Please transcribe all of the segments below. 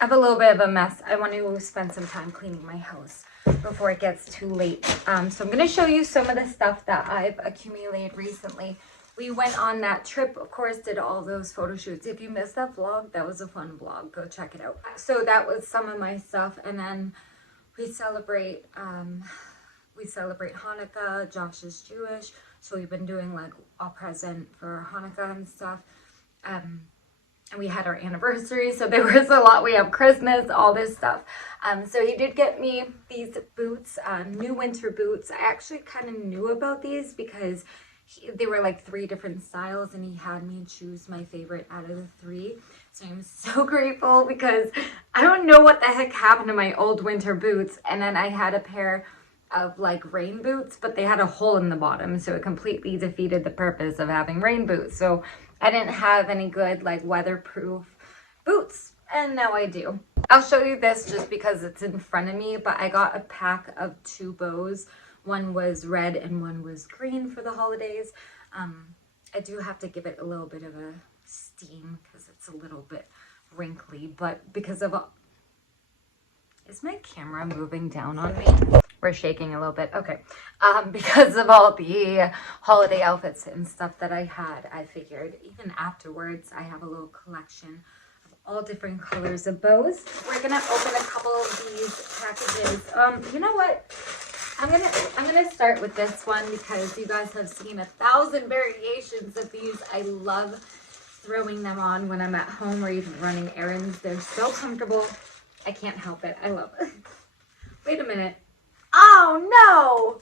I have a little bit of a mess. I want to spend some time cleaning my house before it gets too late. So I'm going to show you some of the stuff that I've accumulated recently. We went on that trip, of course, did all those photo shoots. If you missed that vlog, that was a fun vlog. Go check it out. So that was some of my stuff. And then we celebrate Hanukkah. Josh is Jewish, so we've been doing like a present for Hanukkah and stuff. And we had our anniversary, so there was a lot. We have Christmas, all this stuff. So he did get me these boots, new winter boots. I actually kind of knew about these because they were like 3 different styles, and he had me choose my favorite out of the 3. So I'm so grateful because I don't know what the heck happened to my old winter boots. And then I had a pair of like rain boots, but they had a hole in the bottom, so it completely defeated the purpose of having rain boots. So I didn't have any good like weatherproof boots, and now I do. I'll show you this just because it's in front of me, but I got a pack of 2 bows. One was red and one was green for the holidays. I do have to give it a little bit of a steam because it's a little bit wrinkly, but because of is my camera moving down on me? We're shaking a little bit. Okay. Because of all the holiday outfits and stuff that I had, I figured even afterwards, I have a little collection of all different colors of bows. We're gonna open a couple of these packages. You know what? I'm gonna start with this one because you guys have seen 1,000 variations of these. I love throwing them on when I'm at home or even running errands. They're so comfortable. I can't help it. I love it. Wait a minute. Oh no!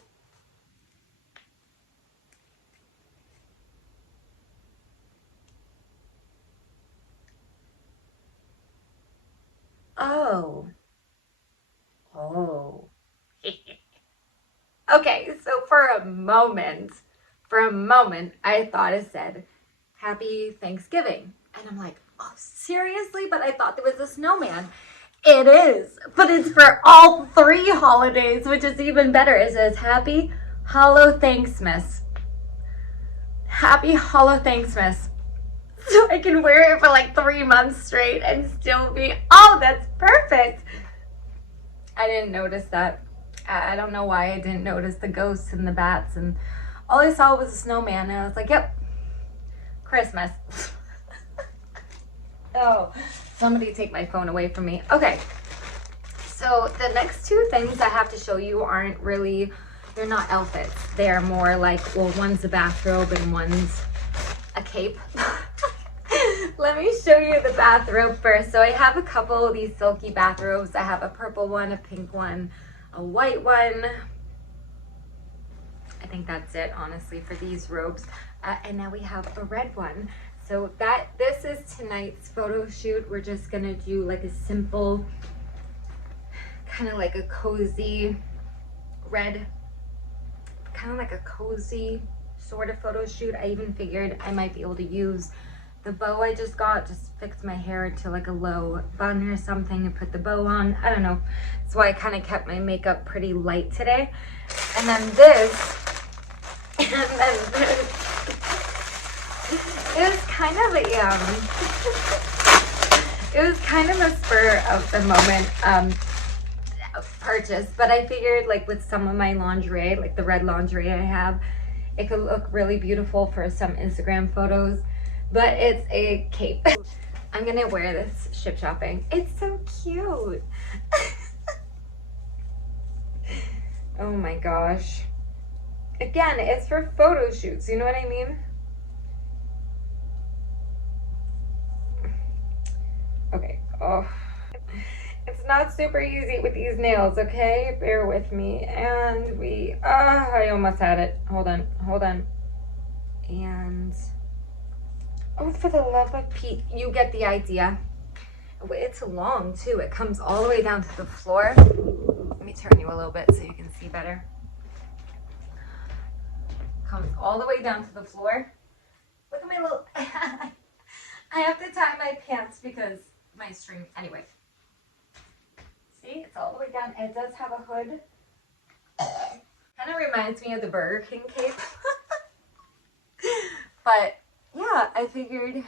Oh. Oh. Okay, so for a moment, I thought it said, Happy Thanksgiving. And I'm like, oh, seriously? But I thought there was a snowman. It is, but it's for all 3 holidays, which is even better. It says, Happy Hollow Thanksmas. Happy Hollow Thanksmas. So I can wear it for like 3 months straight and still be, oh, that's perfect. I didn't notice that. I don't know why I didn't notice the ghosts and the bats, and all I saw was a snowman, and I was like, yep, Christmas. Oh, somebody take my phone away from me. Okay, so the next 2 things I have to show you aren't really, they're not outfits. They're more like, well, one's a bathrobe and one's a cape. Let me show you the bathrobe first. So I have a couple of these silky bathrobes. I have a purple one, a pink one, a white one. I think that's it, honestly, for these robes. And now we have a red one. So this is tonight's photo shoot. We're just gonna do like a simple, kind of like a cozy red, kind of like a cozy sort of photo shoot. I even figured I might be able to use the bow I just got, just fix my hair to like a low bun or something and put the bow on. I don't know. That's why I kind of kept my makeup pretty light today. And then this, and then this. It was kind of a spur of the moment purchase, but I figured like with some of my lingerie, like the red lingerie I have, it could look really beautiful for some Instagram photos. But it's a cape. I'm gonna wear this ship shopping. It's so cute. Oh my gosh. Again, it's for photo shoots, you know what I mean? Okay, oh. It's not super easy with these nails, okay? Bear with me. And I almost had it. Hold on. And, oh, for the love of Pete, you get the idea. It's long too. It comes all the way down to the floor. Let me turn you a little bit so you can see better. Comes all the way down to the floor. Look at my little, I have to tie my pants because my string, anyway. See, it's all the way down. It does have a hood. Kind of reminds me of the Burger King cape. But yeah, I figured,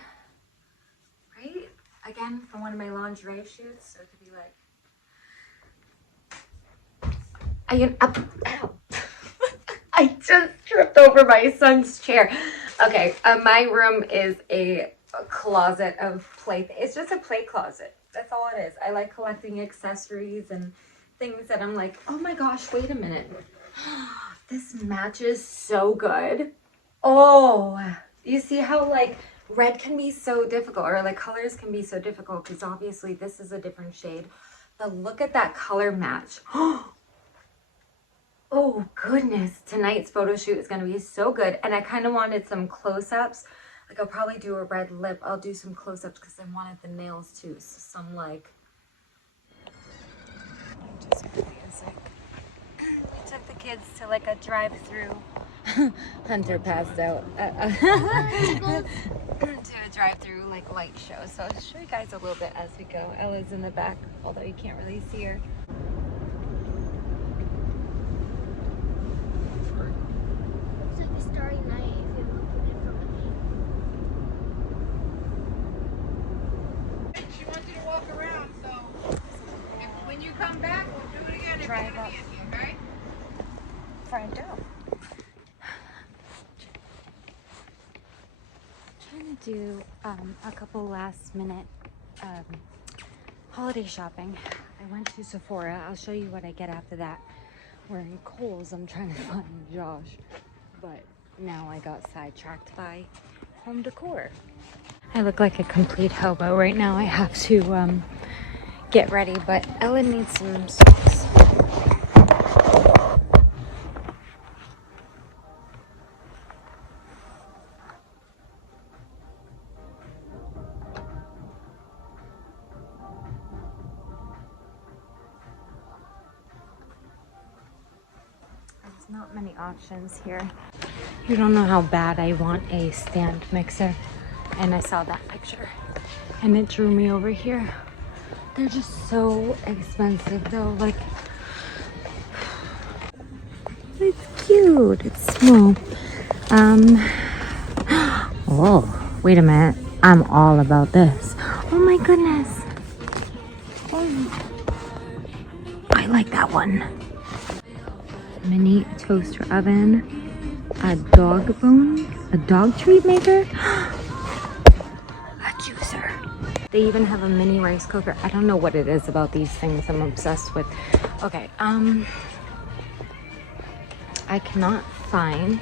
right? again for one of my lingerie shoots. So it could be like, ow. I just tripped over my son's chair. Okay, my room is a closet of play. It's just a play closet. That's all it is. I like collecting accessories and things that I'm like, oh my gosh, wait a minute. This matches so good. Oh, you see how like red can be so difficult, or like colors can be so difficult, because obviously this is a different shade. But look at that color match. Oh goodness, tonight's photo shoot is going to be so good. And I kind of wanted some close-ups. Like I'll probably do a red lip. I'll do some close-ups because I wanted the nails too. So some like... Just music. We took the kids to like a drive-through. Hunter passed out. To a drive-through like light show. So I'll show you guys a little bit as we go. Ella's in the back, although you can't really see her. Starry night if you look at it from the view. She wants you to walk around, so when you come back, we'll do it again. Drive up. Okay? Find out. Trying to do a couple last minute holiday shopping. I went to Sephora. I'll show you what I get after that. We're in Kohl's. I'm trying to find Josh, but now I got sidetracked by home decor. I look like a complete hobo right now. I have to get ready, but Ellen needs some socks. There's not many options here. You don't know how bad I want a stand mixer. And I saw that picture and it drew me over here. They're just so expensive though. Like, it's cute. It's small. Oh, wait a minute. I'm all about this. Oh my goodness. Oh, I like that one. Mini toaster oven, a dog bone, a dog treat maker, a juicer. They even have a mini rice cooker. I don't know what it is about these things I'm obsessed with. Okay, I cannot find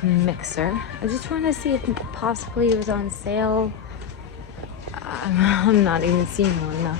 a mixer. I just want to see if possibly it was on sale. I'm not even seeing one though.